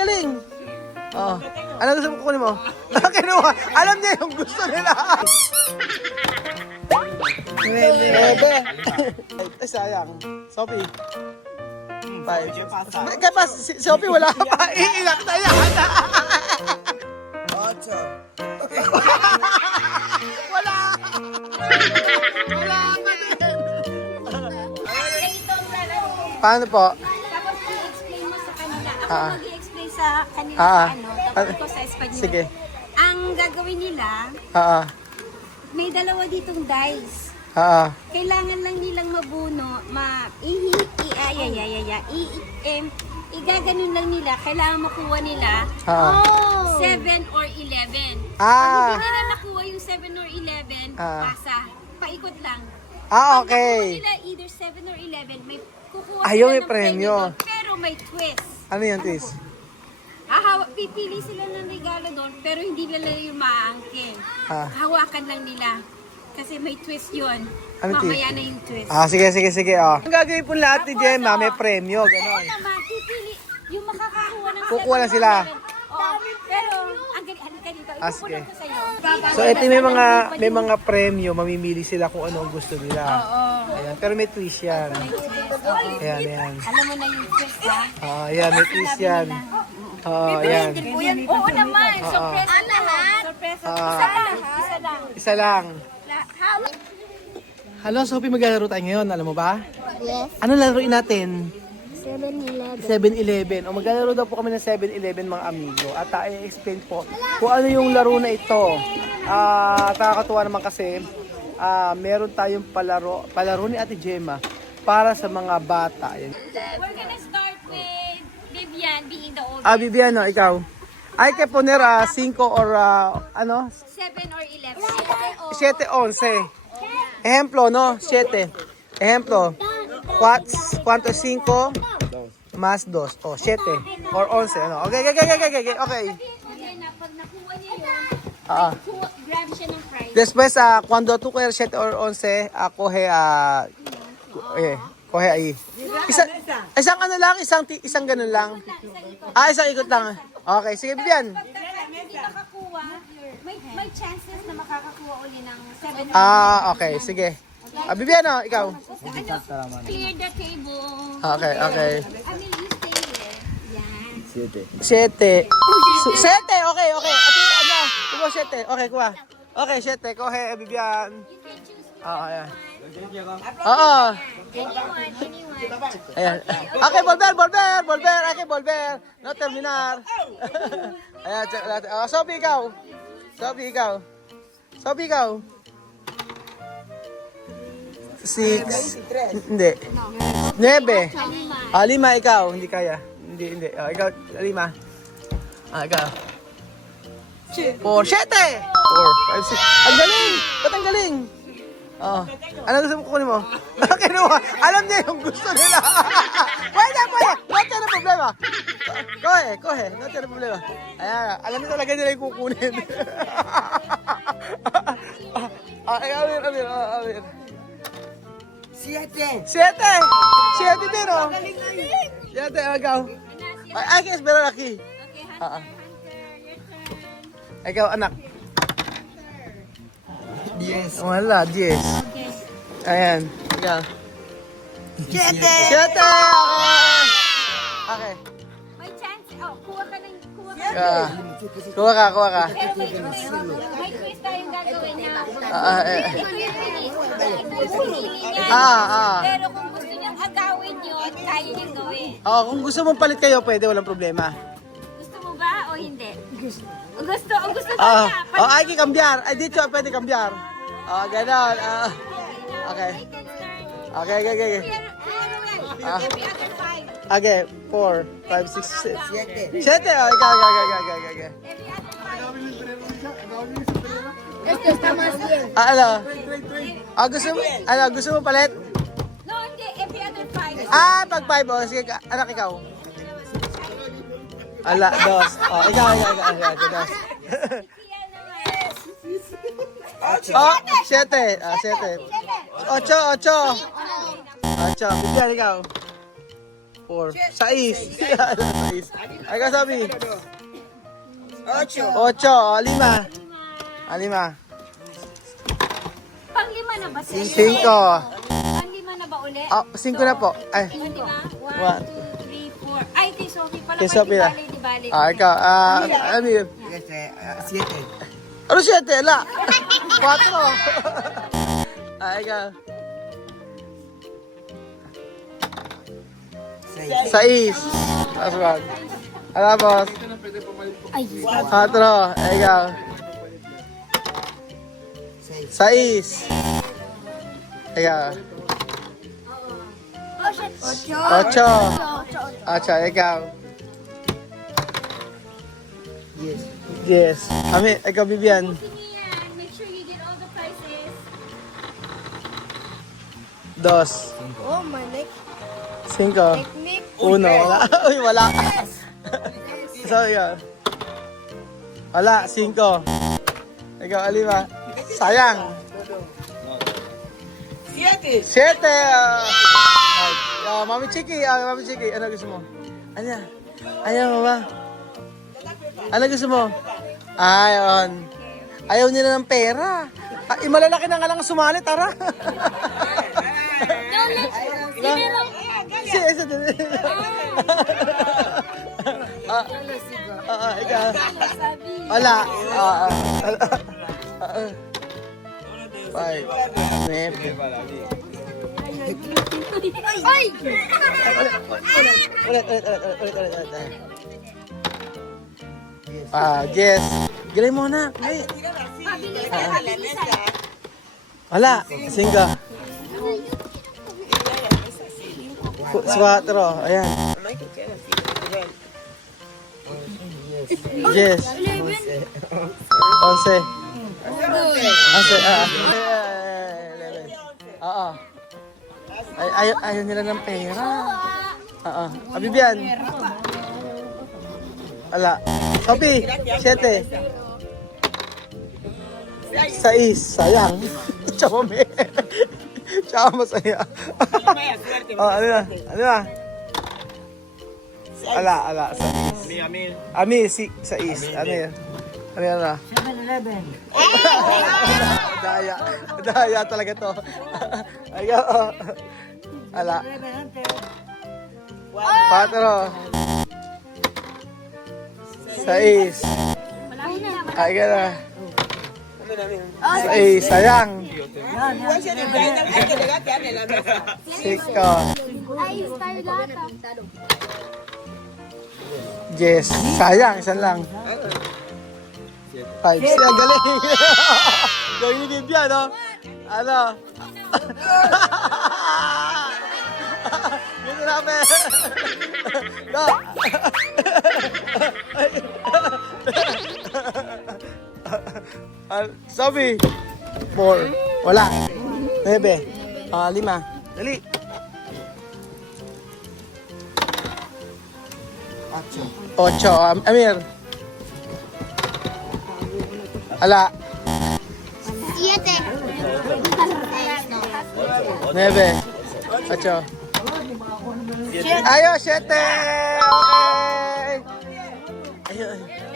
galing. Oh. Ano gusto mo kukunin mo? Kinuha. Alam niya yung gusto nila. Bebe. Ay, sayang. Sophie. 5. Kaya pa, si Sophie wala pa. Iiyak na yan. 8. Wala. Wala pa din. Paano po? Tapos i-explain mo sa kanila. Ako Ah. mag-i-explain sa kanila Ah. sa tapos ko sa Espanyol. Sige. Ang gagawin nila, may dalawa ditong dice. Kailangan lang nilang mabuno, igaganon lang nila, kailangan makuha nila 7 or 11. Pag hindi nila nakuha yung 7 or 11, pasa. Paikot lang. Pag Okay. nakuha nila either 7 or 11, may kukuha Ayaw, sila may ng premyo. doon, pero may twist. Ano yan, Tis? Pipili sila ng regalo doon, pero hindi nila yung maaangkin. Hawakan lang nila. Kasi may twist yun. Ano Mamaya na yung twist. Sige. Ang gagawin po lahat ni Gemma, may premyo, gano'n. Oo naman, pipili. Yung makakakuha ng Kukuha lang sila. Oo, pero, ang halika dito, Sige. ipupunan ko sa'yo. So, ito may mga premyo, mamimili sila kung ano ang gusto nila. Ayan, pero may twist yan. Ayan. Alam mo na yung twist, ha? Ayan, may twist yan. Ayan. Oo naman, surprise lahat. Surprise. Isa lang. Hello, Sophie, maglalaro tayo ngayon. Alam mo ba? Yes. Ano laruin natin? 7-Eleven. 7-Eleven. O maglalaro daw po kami ng 7-Eleven mga amigo. At i-explain po kung ano yung laro na ito. Nakakatuwa naman kasi meron tayong palaro ni Ate Gemma para sa mga bata. Ayan. We're gonna start with Vivian being the oldest. Vivian, no, ikaw. Hay que poner 5 or ano? 7 or 11. 7, 11. Ejemplo, no? 7. Ejemplo. ¿Cuánto es 5? Más 2. O, 7. Or 11. Ano? Okay. Okay, na pag nakuha niya yun, grab siya ng prize. Después, cuando tú coges 7 or 11, coge ahí. Isang ano lang, isang ganun lang. Isang ikot lang. Okay, sige, Vivian. Pag hindi makakuha, may chances na makakakuha uli ng 7 Okay, sige. Vivian, ikaw. Clear the table. Okay. Emily, you stay here. Yan. 7. 7, okay. Ate, ano? Kuha 7. Okay, kuha. Okay, 7. Coge, Vivian. You can choose Ayan. anyone. Ayan. Okay, volver. Okay, volver. No terminar. Ayan, check natin. Sophie, ikaw. Sophie, ikaw. 6. Hindi. 9. 5, ikaw. Hindi kaya. Hindi. Ikaw, 5. Ikaw. 4, 7. 4, 5, 6. Ang galing! Ba't ang galing? Ano gusto mo kukunin mo? Kinuha. Alam niya yung gusto nila. Pwede. No tiene problema. Coge. No tiene problema. Ayan. Alam niya talaga nila yung kukunin. A ver. 7. 7 din, oh. 7, ikaw. Hay que esperar aquí. Okay, Hunter, your turn. Ikaw, anak. 10. Wala, 10. Okay. Ayan. Ikaw. 7. 7! Okay. May chance. Kuha ka. Kuha ka. Pero may twist tayong gagawin na. Pipili niya. Pero kung gusto niyang agawin yun, kaya niyang gawin. Kung gusto mong palit kayo, pwede, walang problema. Gusto mo ba o hindi? Gusto niya. Hay que cambiar. Ay, dito, pwede cambiar. Ganon. Okay. Okay. Every other 5. Okay, 4, 5, 6, 7. 7, ikaw. Every other 5. Esto está más bien. Gusto mo palit? No, hindi. Every other 5. Pag 5, sige, anak, ikaw. 2. Ikaw, 2. Yan naman. 7. 8. 8. Bigyan, ikaw. 4. 6. 6. Ay ka sabi? 8. 5. 5. Pang-lima na ba, sir? 5. Pang-lima na ba ulit? 5 na po. Ay. O, di ba? 1, One. 2, 3, 4. Ay, kay Sophie pala. Kay Sophie na. Di bali. Ikaw. Amir. 7. Ano 7? Ala. 4. Ikaw. 6. Last one. Ala, boss. Ay. 4. Ikaw. 6. Ikaw. 8. 8. Ikaw. Yes. Yes. Ami, ikaw, Bibian. Sige yan. Make sure you get all the prices. 2. Oh, my neck. 5. Nick. 1. Wala. Uy, wala. Sorry ka. Wala. 5. Ikaw, Alima. Sayang. 7. 7. Mami Chiki. Mami Chiki. Ano gusto mo? Ano? Ayaw mo ba? Ano gusto mo? Ayun. Ayaw nila ng pera. Malalaki na nga lang sumali. Tara. Ikaw. Wala. 5. 9. Ay! Ulit. Yes. Gilay mo na. Gilay. Wala. 5. 4. Ayan. Yes. 11. 11. Oo. Ayaw nila ng pera. Oo. Bibian. Ala. Sophie. 7. 6. Sayang. Tsaka may. Tsaka masaya. Ano na? Ano na? Ala. 6. Ami. 6. Amir. Ano yan na? 7-11. Daya talaga to. Ayaw. Ala. 4. 6. Ay ka na. 6. Sayang. 6 ka. Ay, star data. Yes. Sayang. Isan lang. 5. Siya galing. Galing ni Bibian, no? Ano? Dito namin. Go. Sophie. 4. Wala. 9. 5. Dali. 8. Amir. Ala. 7. 9. 8. Ayo, 7. Okay.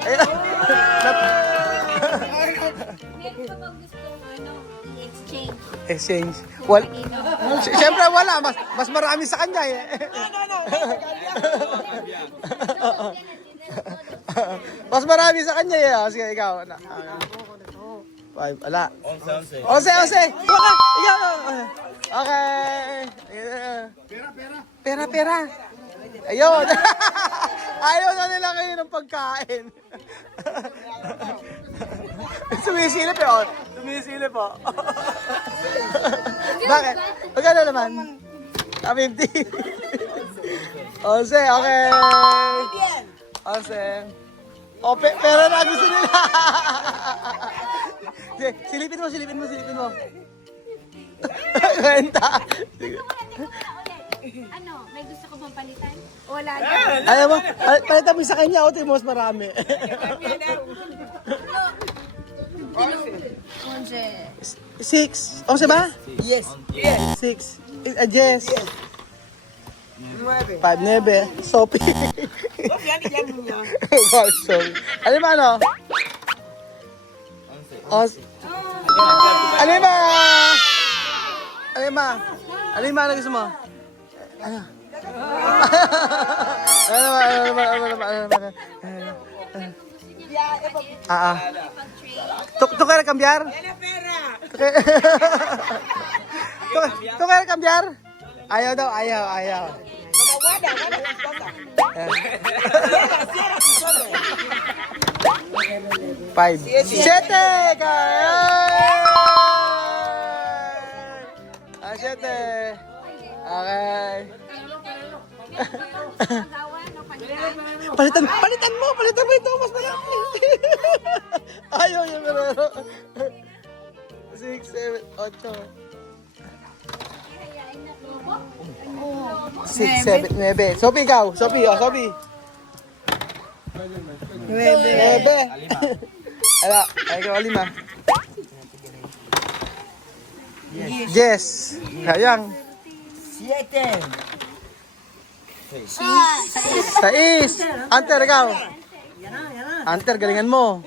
Ayo. Meron ka bang gustong i-exchange? Exchange. Siyempre wala. Mas marami sa kanya eh. Mas marami sa kanya eh. Sige, ikaw. 5. Ala. 11. Wala. Ikaw. Okay. Pera. Ayun. Ayaw na nila kayo ng pagkain. Sumisilip eh. Sumisilip po. Bakit? Magkano naman? 50. 11. Okay. 11. O, pera na gusto nila. Silipin mo. Renta. Ano, may gusto ka bang palitan? Wala na. Alam mo, palitan mo sa kanya, o mas marami. 6. 11 ba? Yes. 6. Yes. Nueve. 5, 9. Sophie. Sophie, ano yan niya? Sorry. Alima, ano? 11. Alima! Alima! Alima, ano gusto mo? Ano? ¿Tú quieres cambiar? ¿Tú quieres cambiar? Ayaw daw, ayaw. Five. 7! Ah, 7. Okay. Palitan mo ito, mas malaki. Ayaw yung Guerrero. 6, 7, 8. 6, 7, 9. Sophie, ikaw. Sophie. 9. Ala, ikaw, 5. Yes. Sayang. 7. 6. Hunter, ikaw. Hunter, galingan mo.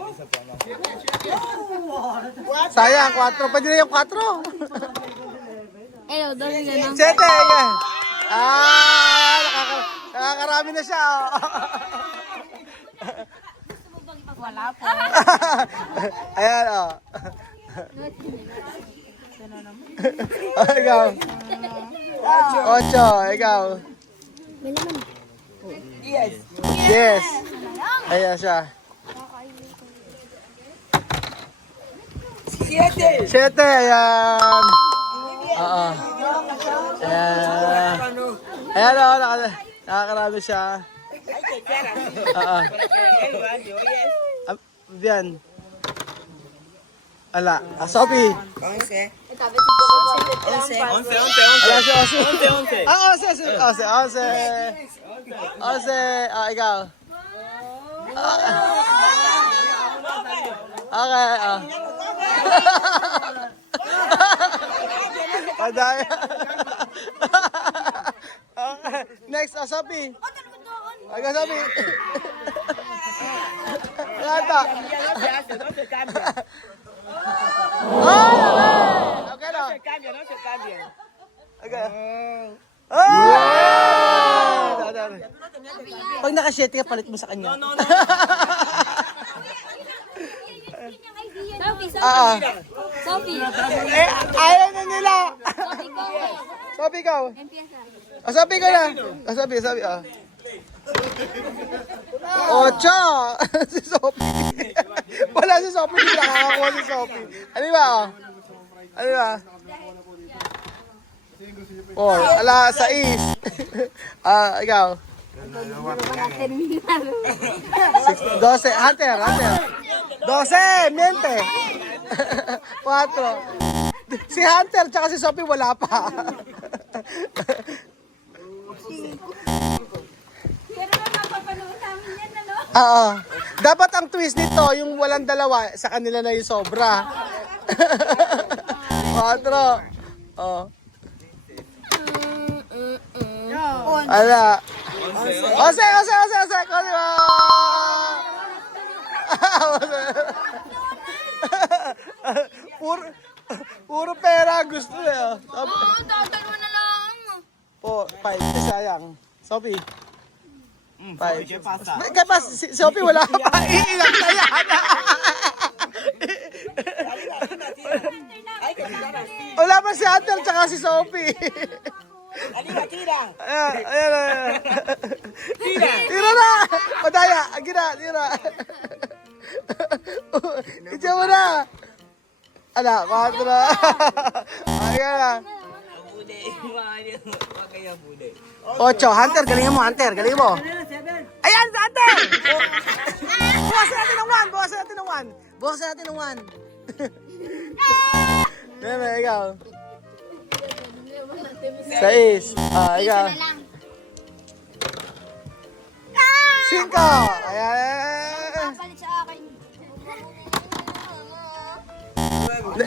Sayang, 4. Pwede na yung 4. Hello, dami na lang. 7, yan. Nakakarami na siya. Wala po. Ayan, oh. Ikaw. 8, ikaw. Yes. Ayan siya. 7, ayan. Oo. Ayan, nakakarami siya. Oo. Diyan. Ala, Sophie. 11. 11. Ala, si Osi. 11. Ah, 11. 11. Ah, ikaw. Okay, ah. Padaya. Okay. Next, Sophie. Aga, Sophie. Yata. Okay na. Okay. Pag naka-7 ka, palit mo sa kanya. Sophie. Ayaw na nila. Sophie, go. Sophie, ikaw. Empieza. Sophie ka na. Sophie. 8. Si Sophie. Wala si Sophie. Hindi nakakakuha si Sophie. Ano ba? Ano ba? 4. Ala, 6. Ikaw. 12. Hunter. 12. Miente. 4. Si Hunter tsaka si Sophie wala pa. Pero napapanood namin yan, ano? Oo. Dapat ang twist nito, yung walang dalawa, sa kanila na yung sobra. 4. Oh. Ala. Ose. Kasi ba? Puro pera gusto niya. Dalawa na lang. 5. Sayang. Sophie. 5. Kaya pa, si Sophie wala pa. Iilang na yan. Wala pa si Hunter tsaka si Sophie. Tira. Ayan. Tira na. Madaya. Tira. Itya mo na. Ala, 4 na. Ayan na. 8. Hunter, galingan mo. Galingan mo. Ayan, Hunter! Buwasan natin ng 1. Meme, ikaw. 6. Ikaw. 5. Ayan. Palit sa akin. 9.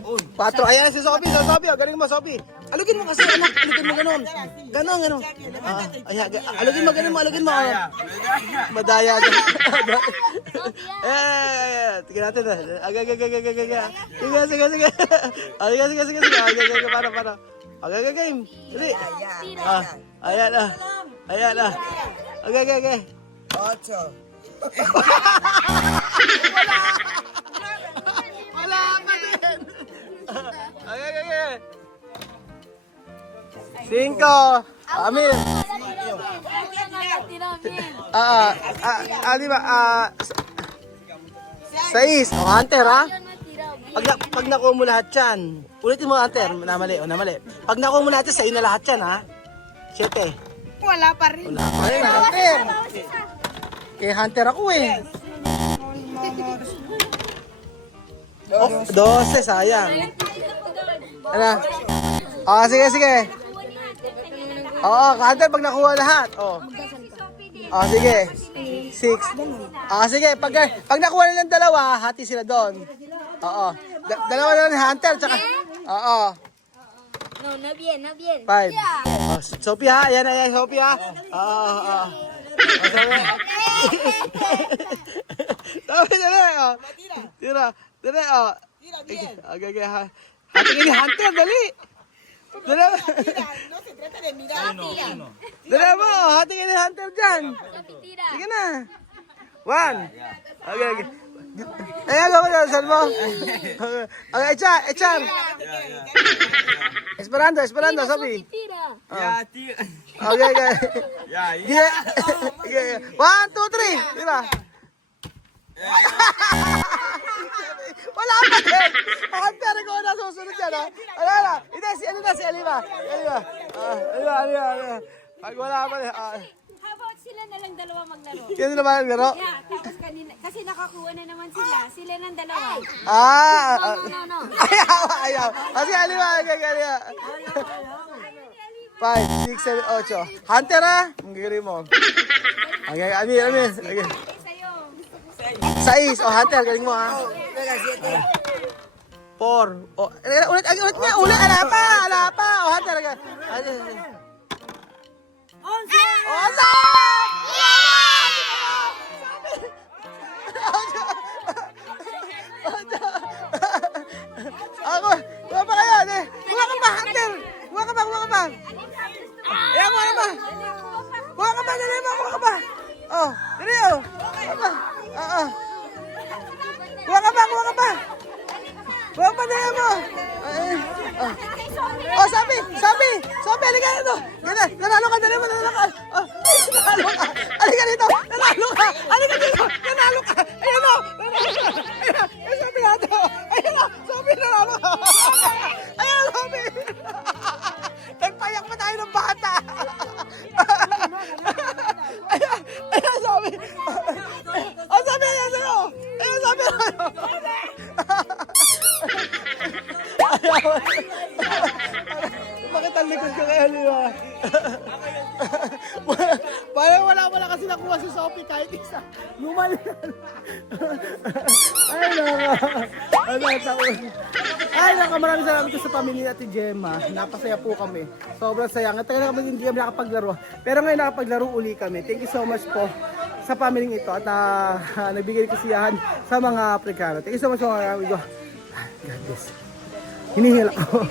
4. Ayan si Sophie. So, Sophie, oh, galing mo, Sophie. Alugin mo kasi, anak. Alugin mo ganun. Ganon. Ayan, alugin mo, ganun mo, alugin mo. Madaya. Tingnan natin. Sige. Sige. Para. Game. Dali. Ayan. Okay. 8. Wala ka din. Okay. 5. Amil. Di ba? 6. O, Hunter, ha? Pag nakuha mo lahat yan. Ulitin mo, Hunter. Namali. Pag nakuha mo lahat yan, sa'yo na lahat yan, ha? 7. Wala pa rin. Wala pa rin, Hunter. Kaya Hunter ako, eh. 12, sayang. Ano? Sige. Oo, Hunter, pag nakuha lahat. Sige. 6. Sige, pag nakuha na ng 2, hati sila doon. Oo. Dalawa na ni Hunter, tsaka... Oo. No bien. 5. Sophie, ha? Ayan, Sophie, ha? Oo. Sophie, dali, Tira, Okay, ha? Hatingin ni Hunter, dali. Dali. No se trata de mirar. Dali mo, hatingin ni Hunter dyan. Sige na. 1. Okay. Ayan, saan mo? Okay, Echar. Esperando, Sophie. Okay. Okay. 1, 2, 3. Diba? Wala pa din. Hunter, ikaw na susunod dyan, ha? Wala. Hindi, si Alima. Alima. Pag wala pa din. How about sila na lang dalawa maglaro? Sino naman ang laro? Yeah, tapos kanina, kasi nakakuha na naman sila ng dalawa. No. Ayaw. Kasi Alima. 5, 6, 7, 8. Hunter, ha? Ang gagawin mo. Okay, Amir. Okay. 6. Hunter, galing mo, ha? 4. Ulit niya. Ala pa. Hunter. 11. Ako, kuha pa kayo. Kuha ka pa, Hunter. Kuha ka pa. Ayan, kuha ka pa. Dali mo, kuha ka pa. Dali, Kuha pa. Kuha pa, dali mo. Sabi, halika dito. Nanalo ka, dali mo, nanalo ka. Halika dito, nanalo ka. Ayan o. Sabi natin. Ayan o, Sabi, nanalo ka. Ayan, Sabi. Nagpayak pa tayo ng bata. Ayan, Sabi. Sabi, ayan sa'yo. Ayan, Sabi. Bakit ang likod ko kayo, Lima? Parang wala kasi nakuha si Sophie kahit isa. Lumalan. Maraming salamat ko sa pamilya Ate Gemma. Napasaya po kami. Sobrang saya. Tagal na kami hindi kami nakapaglaro. Pero ngayon nakapaglaro uli kami. Thank you so much po sa pamilyang ito at nagbigay kasiyahan sa mga Afrikano. Thank you so much mga amigo. God bless. Hinihil ako.